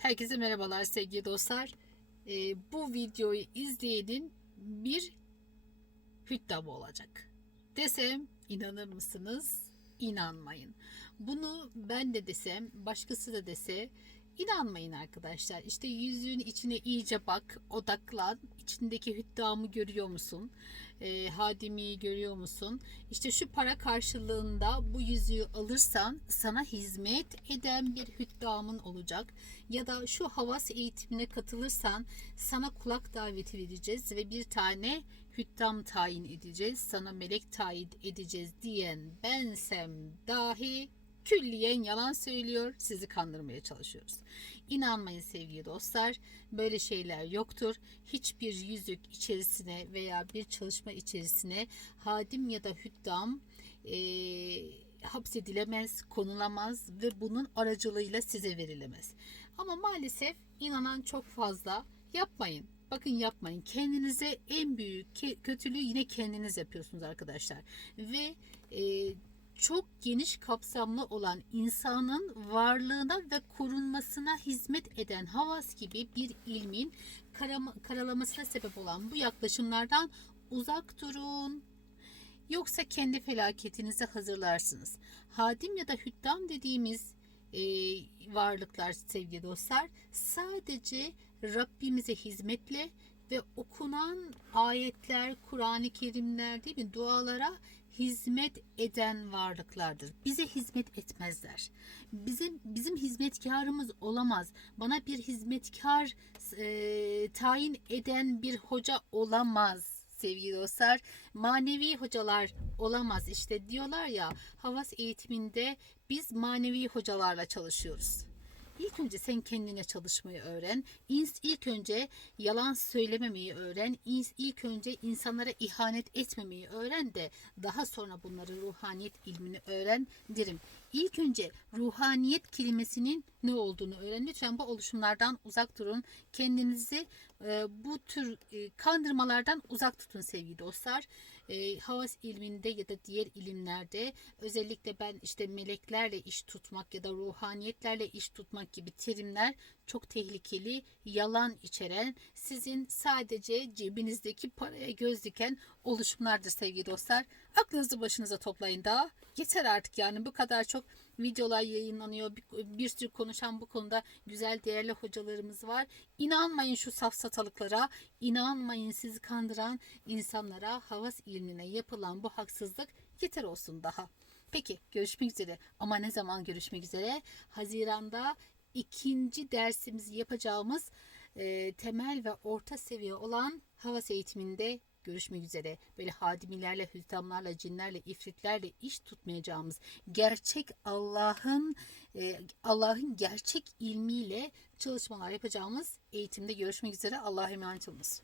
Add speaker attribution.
Speaker 1: Herkese merhabalar sevgili dostlar. Ee, bu videoyu izleyenin bir hüddamı olacak. Desem inanır mısınız? İnanmayın. Bunu ben de desem, başkası da dese inanmayın arkadaşlar. İşte yüzüğün içine iyice bak, odaklan. İçindeki hüddamı görüyor musun? Ee, hadimi görüyor musun? İşte şu para karşılığında bu yüzüğü alırsan sana hizmet eden bir hüddamın olacak. Ya da şu havas eğitimine katılırsan sana kulak daveti vereceğiz ve bir tane hüddam tayin edeceğiz. Sana melek tayin edeceğiz diyen bensem dahi külliyen yalan söylüyor. Sizi kandırmaya çalışıyoruz. İnanmayın sevgili dostlar. Böyle şeyler yoktur. Hiçbir yüzük içerisine veya bir çalışma içerisine hadim ya da hüddam eee hapsedilemez, konulamaz ve bunun aracılığıyla size verilemez. Ama maalesef inanan çok fazla. Yapmayın. Bakın yapmayın. Kendinize en büyük kötülüğü yine kendiniz yapıyorsunuz arkadaşlar. Ve e, çok geniş kapsamlı olan insanın varlığına ve korunmasına hizmet eden havas gibi bir ilmin karalamasına sebep olan bu yaklaşımlardan uzak durun. Yoksa kendi felaketinizi hazırlarsınız. Hadim ya da hüddam dediğimiz e, varlıklar sevgili dostlar sadece Rabbimize hizmetle ve okunan ayetler, Kur'an-ı Kerimler değil mi dualara hizmet eden varlıklardır. Bize hizmet etmezler. Bizim bizim hizmetkarımız olamaz. Bana bir hizmetkar e, tayin eden bir hoca olamaz sevgili dostlar. Manevi hocalar olamaz. İşte diyorlar ya havas eğitiminde biz manevi hocalarla çalışıyoruz. İlk önce sen kendine çalışmayı öğren. İlk önce yalan söylememeyi öğren. İlk önce insanlara ihanet etmemeyi öğren de daha sonra bunları ruhaniyet ilmini öğren derim. İlk önce ruhaniyet kelimesinin ne olduğunu öğren. Lütfen bu oluşumlardan uzak durun. Kendinizi bu tür kandırmalardan uzak tutun sevgili dostlar. E, havas ilminde ya da diğer ilimlerde özellikle ben işte meleklerle iş tutmak ya da ruhaniyetlerle iş tutmak gibi terimler çok tehlikeli, yalan içeren, sizin sadece cebinizdeki paraya göz diken oluşumlardır sevgili dostlar. Aklınızı başınıza toplayın da yeter artık yani bu kadar çok videolar yayınlanıyor. Bir, bir sürü konuşan bu konuda güzel değerli hocalarımız var. İnanmayın şu safsatalıklara, inanmayın sizi kandıran insanlara, havas ilmine yapılan bu haksızlık yeter olsun daha. Peki görüşmek üzere ama ne zaman görüşmek üzere? Haziranda ikinci dersimizi yapacağımız e, temel ve orta seviye olan havas eğitiminde görüşmek üzere. Böyle hadimilerle, hüzdamlarla, cinlerle, ifritlerle iş tutmayacağımız gerçek Allah'ın e, Allah'ın gerçek ilmiyle çalışmalar yapacağımız eğitimde görüşmek üzere. Allah'a emanet olunuz.